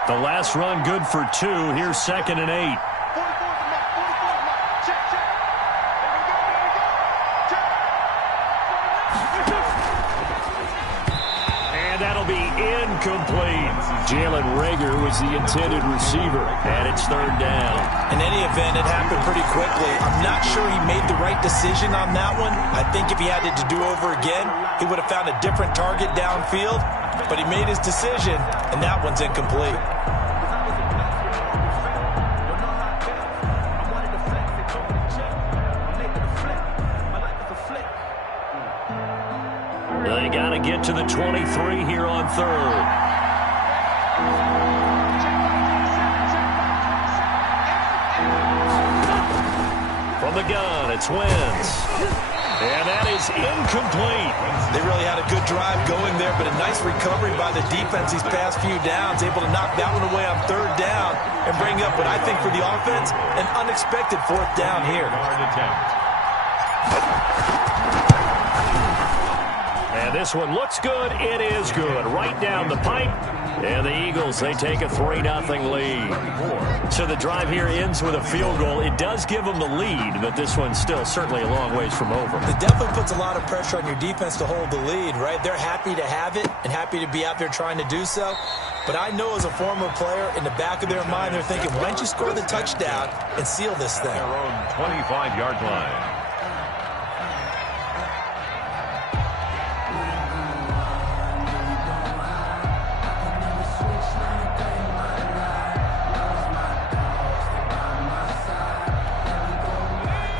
The last run good for 2. Here's 2nd and 8. And that'll be incomplete. Jalen Reagor was the intended receiver, and it's 3rd down. In any event, it happened pretty quickly. I'm not sure he made the right decision on that one. I think if he had it to do over again, he would have found a different target downfield. But he made his decision, and that one's incomplete. They got to get to the 23 here on 3rd. From the gun, it's Wentz. And that is incomplete. They really had a good drive going there, but a nice recovery by the defense these past few downs, able to knock that one away on 3rd down and bring up what I think for the offense, an unexpected 4th down here. And this one looks good. It is good. Right down the pipe. And the Eagles, they take a 3-0 lead. So the drive here ends with a field goal. It does give them the lead, but this one's still certainly a long ways from over. It definitely puts a lot of pressure on your defense to hold the lead, right? They're happy to have it and happy to be out there trying to do so. But I know as a former player, in the back of their mind, they're thinking, why don't you score the touchdown and seal this thing? Their own 25-yard line.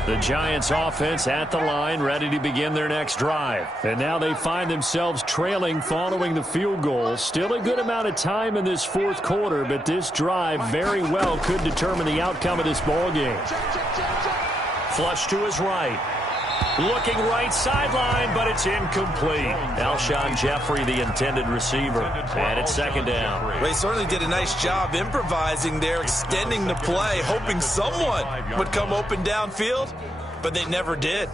The Giants offense at the line, ready to begin their next drive. And now they find themselves trailing following the field goal. Still a good amount of time in this 4th quarter, but this drive very well could determine the outcome of this ball game. Flush to his right. Looking right sideline, but it's incomplete. Alshon Jeffrey, the intended receiver. And it's 2nd down. Well, they certainly did a nice job improvising there, extending the play, hoping someone would come open downfield, but they never did.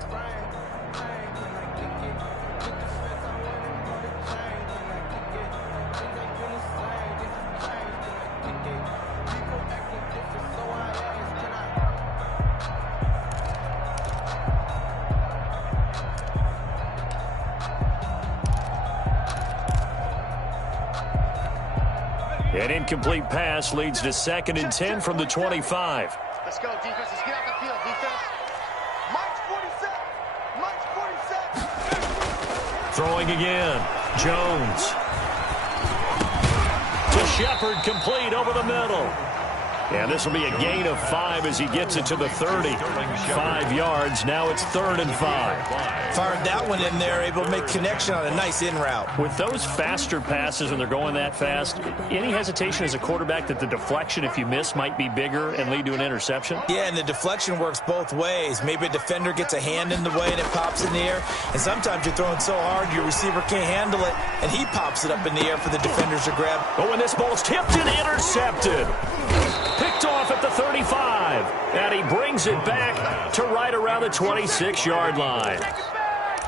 An incomplete pass leads to 2nd and 10 from the 25. Let's go, defense. Let's get out the field, defense. Mike's 47. Mike's 47. Throwing again. Jones. To Shepard, complete over the middle. And this will be a gain of 5 as he gets it to the 30. 5 yards. Now it's 3rd and 5. Fired that one in there, able to make connection on a nice in route. With those faster passes and they're going that fast, any hesitation as a quarterback that the deflection, if you miss, might be bigger and lead to an interception? Yeah, and the deflection works both ways. Maybe a defender gets a hand in the way and it pops in the air. And sometimes you're throwing so hard your receiver can't handle it, and he pops it up in the air for the defenders to grab. Oh, and this ball's tipped and intercepted. Picked off at the 35. And he brings it back to right around the 26-yard line.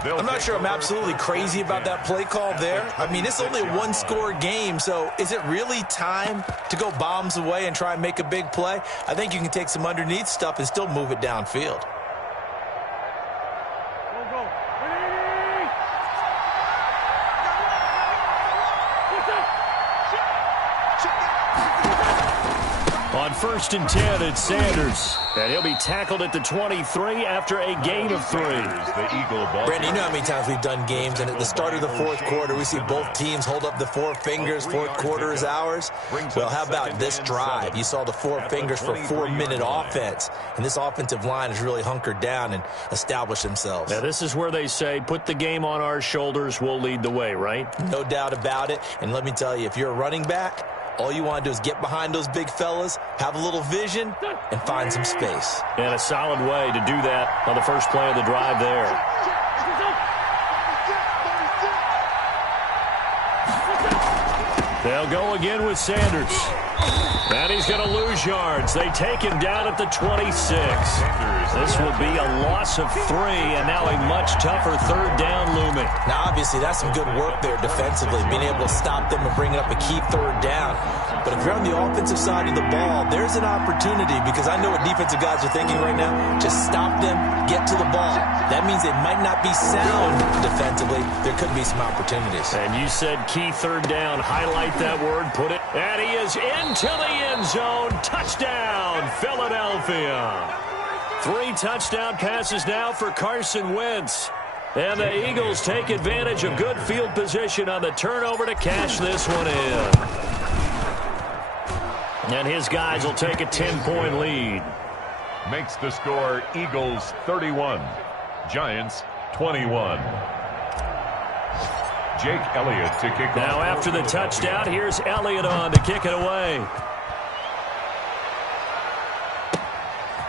I'm not sure I'm absolutely crazy about that play call there. I mean, it's only a one-score game, so is it really time to go bombs away and try and make a big play? I think you can take some underneath stuff and still move it downfield. On 1st and 10, it's Sanders. And he'll be tackled at the 23 after a gain of 3. Brandon, you know how many times we've done games, and at the start of the fourth quarter, we see both teams hold up the 4 fingers. Fourth quarter is ours. Well, how about this drive? You saw the 4 fingers for 4-minute offense, and this offensive line has really hunkered down and established themselves. Now, this is where they say, put the game on our shoulders, we'll lead the way, right? No doubt about it. And let me tell you, if you're a running back, all you want to do is get behind those big fellas, have a little vision, and find some space. And a solid way to do that on the first play of the drive there. They'll go again with Sanders. And he's going to lose yards. They take him down at the 26. This will be a loss of 3, and now a much tougher 3rd down looming. Now, obviously, that's some good work there defensively, being able to stop them and bring up a key 3rd down. But if you're on the offensive side of the ball, there's an opportunity, because I know what defensive guys are thinking right now. Just stop them, get to the ball. That means they might not be sound defensively. There could be some opportunities. And you said key 3rd down. Highlight that word, put it. And he is into the end zone. Touchdown, Philadelphia. 3 touchdown passes now for Carson Wentz. And the Eagles take advantage of good field position on the turnover to cash this one in. And his guys will take a 10-point lead. Makes the score Eagles 31, Giants 21. Jake Elliott to kick off. Now after the touchdown, here's Elliott on to kick it away.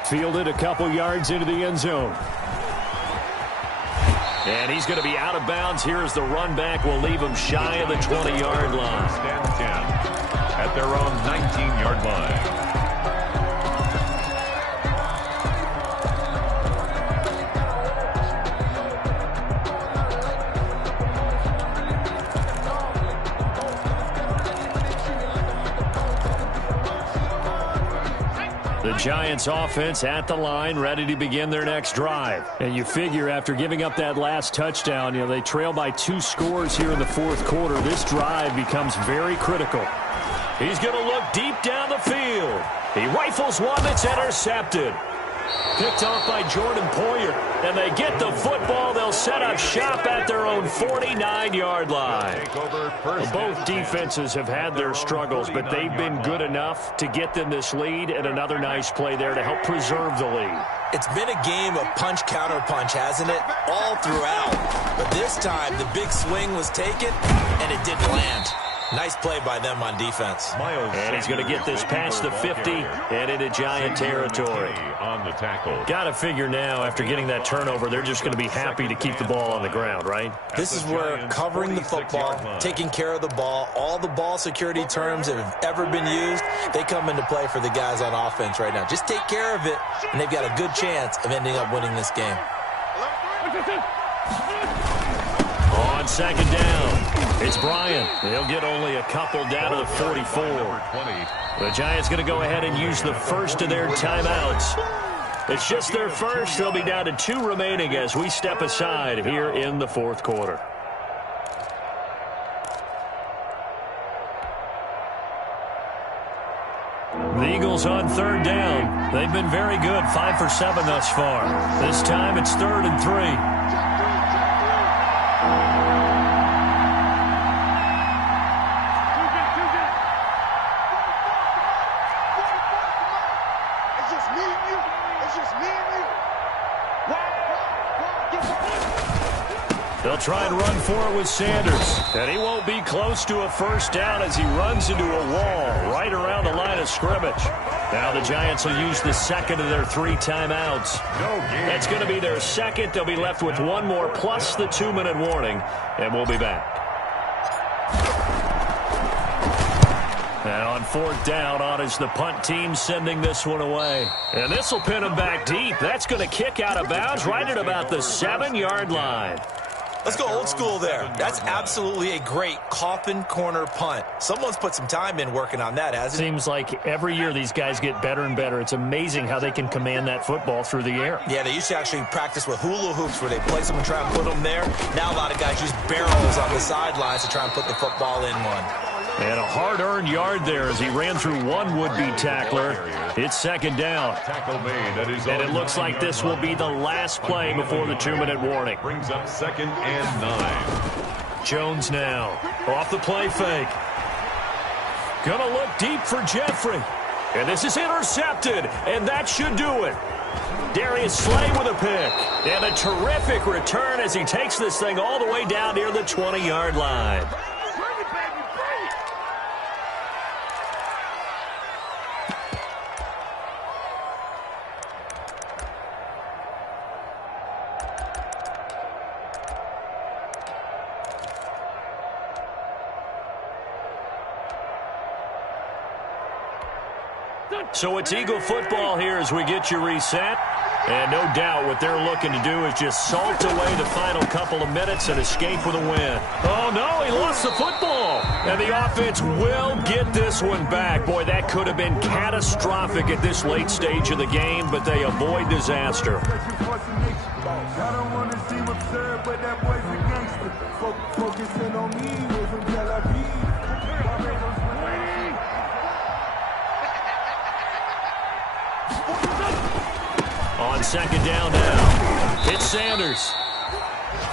Fielded a couple yards into the end zone. And he's going to be out of bounds. Here's the run back. Will leave him shy of the 20-yard line. Stand 10 at their own 19-yard line. The Giants offense at the line, ready to begin their next drive. And you figure after giving up that last touchdown, they trail by 2 scores here in the fourth quarter. This drive becomes very critical. He's going to look deep down the field. He rifles one that's intercepted. Picked off by Jordan Poyer. And they get the football. They'll set up shop at their own 49-yard line. Both defenses have had their struggles, but they've been good enough to get them this lead, and another nice play there to help preserve the lead. It's been a game of punch-counter-punch, hasn't it? All throughout. But this time, the big swing was taken, and it didn't land. Nice play by them on defense. And he's going to get this past the 50 and into Giant territory. On the tackle. Got to figure now, after getting that turnover, they're just going to be happy to keep the ball on the ground, right? This is where covering the football, taking care of the ball, all the ball security terms that have ever been used, they come into play for the guys on offense right now. Just take care of it, and they've got a good chance of ending up winning this game. On 2nd down, it's Bryant. He'll get only a couple down to the 44. The Giants going to go ahead and use the first of their timeouts. It's just their first. They'll be down to 2 remaining as we step aside here in the fourth quarter. The Eagles on 3rd down. They've been very good, 5 for 7 thus far. This time it's 3rd and 3. you. It's just me and you. They'll try and run for it with Sanders. And he won't be close to a first down as he runs into a wall right around the line of scrimmage. Now the Giants will use the second of their 3 timeouts. That's going to be their second. They'll be left with 1 more plus the 2-minute warning. And we'll be back. And on 4th down, on is the punt team sending this one away. And this will pin him back deep. That's going to kick out of bounds right at about the 7-yard line. Let's go old school there. That's absolutely a great coffin corner punt. Someone's put some time in working on that, hasn't it? Seems like every year these guys get better and better. It's amazing how they can command that football through the air. Yeah, they used to actually practice with hula hoops where they place them and try and put them there. Now a lot of guys use barrels on the sidelines to try and put the football in one. And a hard-earned yard there as he ran through one would-be tackler. It's 2nd down. And it looks like this will be the last play before the 2-minute warning. Brings up 2nd and 9. Jones now off the play fake. Gonna look deep for Jeffrey. And this is intercepted, and that should do it. Darius Slay with a pick. And a terrific return as he takes this thing all the way down near the 20-yard line. So it's Eagle football here as we get you reset. And no doubt what they're looking to do is just salt away the final couple of minutes and escape with a win. Oh, no, he lost the football. And the offense will get this one back. Boy, that could have been catastrophic at this late stage of the game, but they avoid disaster. I don't want to seem absurd, but that boy's a gangster. Focusing on me was from Tel Aviv. On 2nd down now, it's Sanders.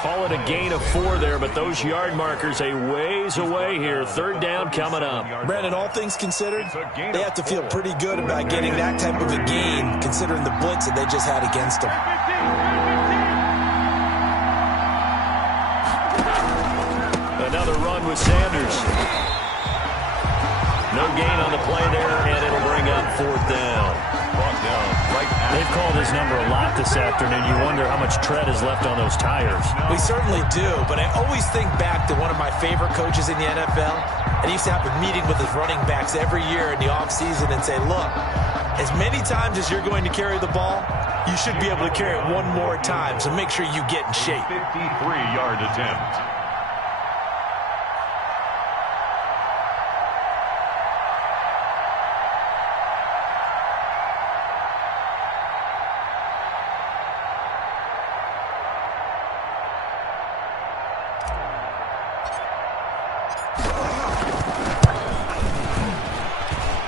Call it a gain of 4 there, but those yard markers a ways away here. 3rd down coming up. Brandon, all things considered, they have to feel pretty good about getting that type of a gain, considering the blitz that they just had against them. Another run with Sanders. No gain on the play there, and it'll bring up 4th down. They've called his number a lot this afternoon. You wonder how much tread is left on those tires. We certainly do, but I always think back to one of my favorite coaches in the NFL, and he used to have a meeting with his running backs every year in the offseason and say, look, as many times as you're going to carry the ball, you should be able to carry it one more time, so make sure you get in shape. 53-yard attempt.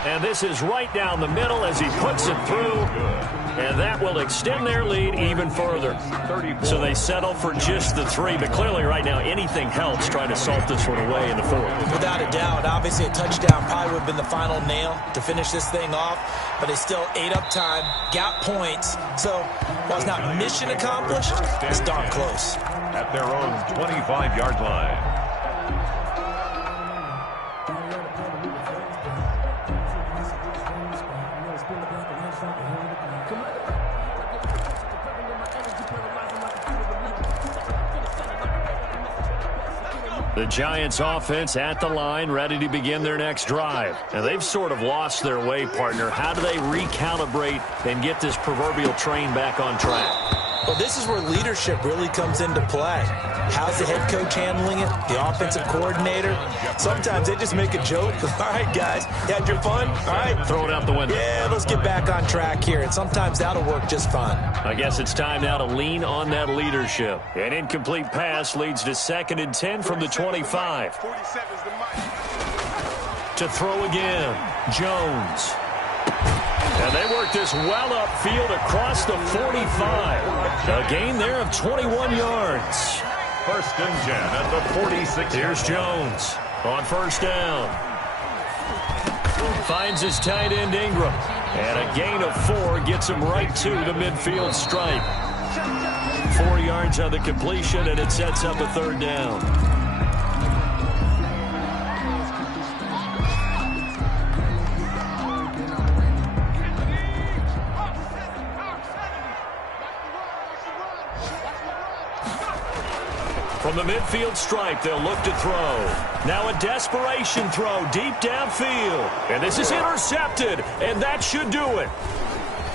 And this is right down the middle as he puts it through. And that will extend their lead even further. So they settle for just the 3. But clearly right now anything helps trying to salt this one away in the 4th. Without a doubt, obviously a touchdown probably would have been the final nail to finish this thing off. But they still ate up time, got points. So while it's not mission accomplished, it's darn close. At their own 25-yard line. The Giants offense at the line, ready to begin their next drive. And they've sort of lost their way, partner. How do they recalibrate and get this proverbial train back on track? Well, this is where leadership really comes into play. How's the head coach handling it? The offensive coordinator? Sometimes they just make a joke. All right, guys, you had your fun? All right. Throw it out the window. Yeah, let's get back on track here. And sometimes that'll work just fine. I guess it's time now to lean on that leadership. An incomplete pass leads to 2nd and 10 from the 25. To throw again, Jones. And they work this well upfield across the 45. A gain there of 21 yards. 1st and 10 at the 46. Here's Jones on 1st down. Finds his tight end Ingram. And a gain of 4 gets him right to the midfield stripe. 4 yards on the completion, and it sets up a third down. From the midfield stripe, they'll look to throw. Now a desperation throw deep downfield. And this is intercepted, and that should do it.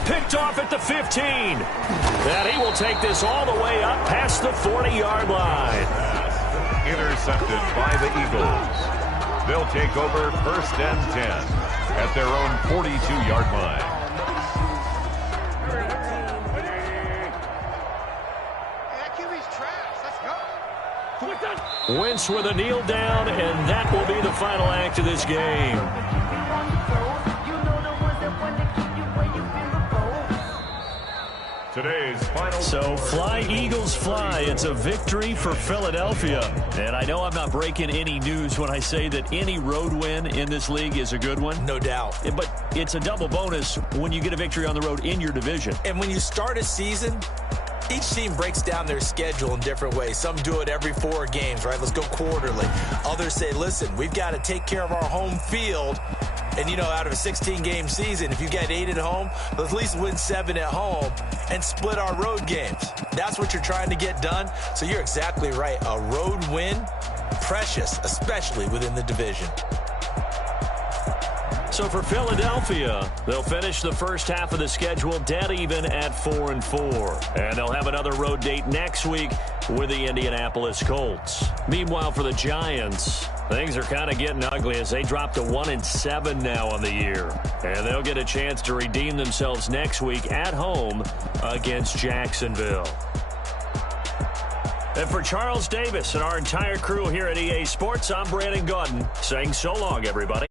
Picked off at the 15. And he will take this all the way up past the 40-yard line. Intercepted by the Eagles. They'll take over 1st and 10 at their own 42-yard line. Wentz with a kneel down, and that will be the final act of this game. Today's final. So fly, Eagles, fly. It's a victory for Philadelphia. And I know I'm not breaking any news when I say that any road win in this league is a good one. No doubt. But it's a double bonus when you get a victory on the road in your division. And when you start a season, each team breaks down their schedule in different ways. Some do it every 4 games, right? Let's go quarterly. Others say, listen, we've got to take care of our home field. And, you know, out of a 16-game season, if you get 8 at home, let's at least win 7 at home and split our road games. That's what you're trying to get done. So you're exactly right. A road win, precious, especially within the division. So for Philadelphia, they'll finish the first half of the schedule dead even at 4-4. And they'll have another road date next week with the Indianapolis Colts. Meanwhile, for the Giants, things are kind of getting ugly as they drop to 1-7 now on the year. And they'll get a chance to redeem themselves next week at home against Jacksonville. And for Charles Davis and our entire crew here at EA Sports, I'm Brandon Gaudin saying so long, everybody.